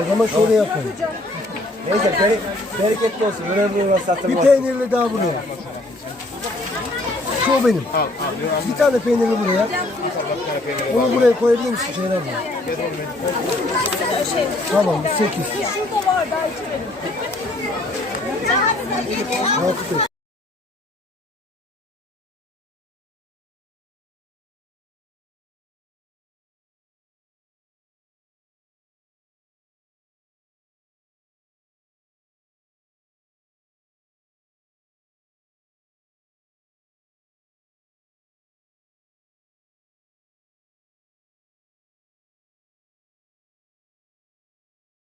O zaman şöyle yapalım. Neyse bere, bereketli olsun. Önemli olan satın Bir peynirli daha buraya. Şu o benim. Bir tane peynirli buraya. Onu buraya koyabilir misin Ceylan Bey? Tamam, sekiz. Şurada var belki benim.